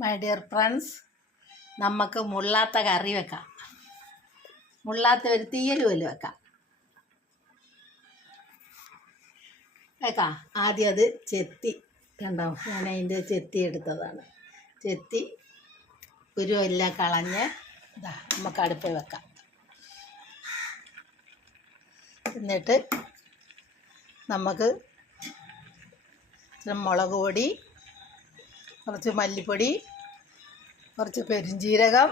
My dear friends, നമുക്ക് മുള്ളാത്ത കറി വെക്കാം. മുള്ളാത്ത ഒരു തീയൽ പോലെ വെക്കാം. ആദ്യം അത് ചെത്തി കണ്ടോ, ഞാൻ അതിൻ്റെ ചെത്തി എടുത്തതാണ്. ചെത്തി കുരുവെല്ലാം കളഞ്ഞ് നമുക്ക് അടുപ്പിൽ വെക്കാം. എന്നിട്ട് നമുക്ക് മുളക് പൊടി, കുറച്ച് മല്ലിപ്പൊടി, കുറച്ച് പെരുംജീരകം,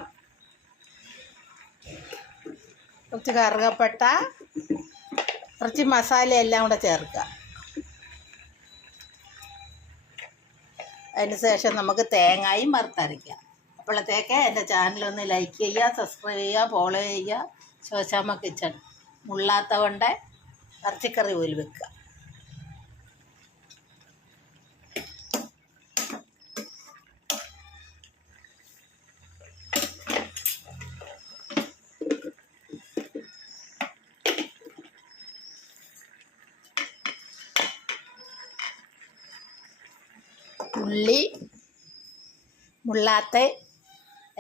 കുറച്ച് കറുകപ്പട്ട, കുറച്ച് മസാല എല്ലാം കൂടെ ചേർക്കുക. അതിന് ശേഷം നമുക്ക് തേങ്ങയും വറുത്തരയ്ക്കാം. അപ്പോഴത്തേക്ക് എൻ്റെ ചാനലൊന്ന് ലൈക്ക് ചെയ്യുക, സബ്സ്ക്രൈബ് ചെയ്യുക, ഫോളോ ചെയ്യുക. ശോശാമ്മ കിച്ചൺ മുള്ളാത്ത കൊണ്ട് ഇറച്ചിക്കറി പോലും വെക്കുക. ഉള്ളി, മുള്ളാത്ത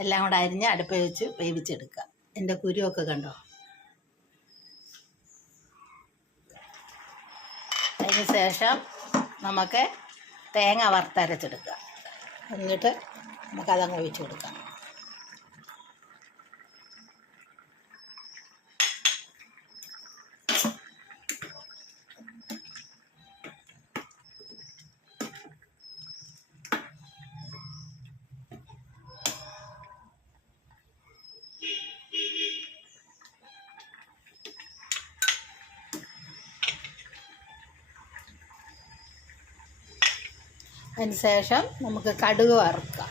എല്ലാം കൂടെ അരിഞ്ഞ് അടുപ്പിൽ വെച്ച് വേവിച്ചെടുക്കുക. എൻ്റെ കുരുവൊക്കെ കണ്ടോ. അതിന് ശേഷം നമുക്ക് തേങ്ങ വറുത്തരച്ചെടുക്കുക. എന്നിട്ട് നമുക്കതങ്ങ് ഒഴിച്ച് കൊടുക്കാം. അതിന് ശേഷം നമുക്ക് കടുക് വറുക്കാം.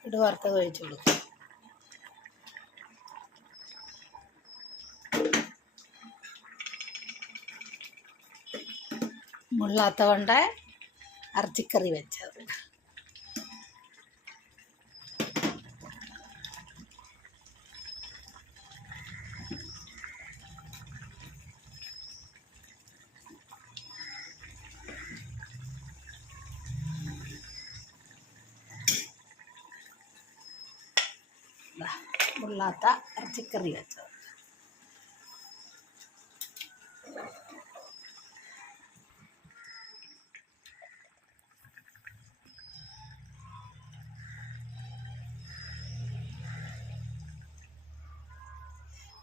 കടുക് വറുത്തത് ഒഴിച്ച് കൊടുക്കാം. മുള്ളാത്ത കൊണ്ട് ഇറച്ചിക്കറി വെച്ചത്. മുള്ളാത്ത ഇറച്ചിക്കറി വെച്ചത്.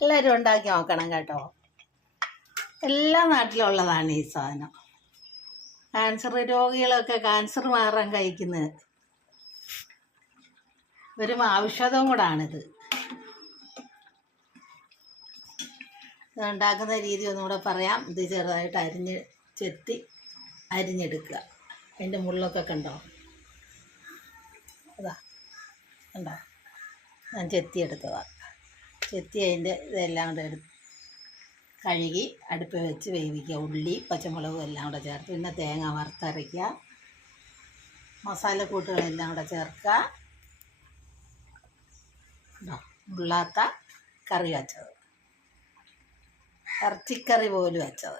എല്ലാവരും ഉണ്ടാക്കി നോക്കണം കേട്ടോ. എല്ലാ നാട്ടിലുള്ളതാണ് ഈ സാധനം. ക്യാൻസർ രോഗികളൊക്കെ ക്യാൻസർ മാറാൻ കഴിക്കുന്നത് ഒരു ഔഷധവും കൂടാണിത്. ഉണ്ടാക്കുന്ന രീതി ഒന്നുകൂടെ പറയാം. ഇത് ചെറുതായിട്ട് ചെത്തി അരിഞ്ഞെടുക്കുക. അതിൻ്റെ മുള്ളൊക്കെ കണ്ടോ, അതാ കണ്ടോ, ഞാൻ ചെത്തിയെടുത്തതാണ്. ചെത്തി അതിൻ്റെ ഇതെല്ലാം കൂടെ കഴുകി അടുപ്പിൽ വെച്ച് വേവിക്കുക. ഉള്ളി, പച്ചമുളകും എല്ലാം കൂടെ ചേർത്ത് പിന്നെ തേങ്ങ വറുത്തരയ്ക്കുക. മസാലക്കൂട്ടുകളെല്ലാം കൂടെ ചേർക്കുക. മുള്ളാത്ത കറി വെച്ചത്, ഇറച്ചിക്കറി പോലും വെച്ചത്.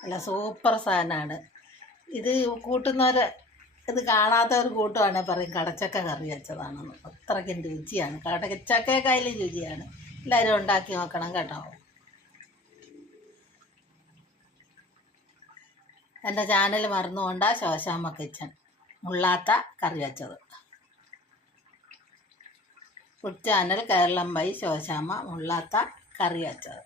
നല്ല സൂപ്പർ സാധനമാണ് ഇത്. കൂട്ടുന്നവർ ഇത് കാണാത്തവർ കൂട്ടുവാണെങ്കിൽ പറയും കടച്ചക്ക കറി വെച്ചതാണെന്ന്. അത്രയ്ക്കും രുചിയാണ്. കടച്ചക്കയെക്കായാലും രുചിയാണ്. എല്ലാവരും ഉണ്ടാക്കി നോക്കണം കേട്ടോ. എൻ്റെ ചാനൽ മറന്നുകൊണ്ടാ ശോശാമ്മ കിച്ചൺ മുള്ളാത്ത കറി വെച്ചത്. Food channel Keralam by Shoshamma മുള്ളാത്ത കറി വെച്ചത്.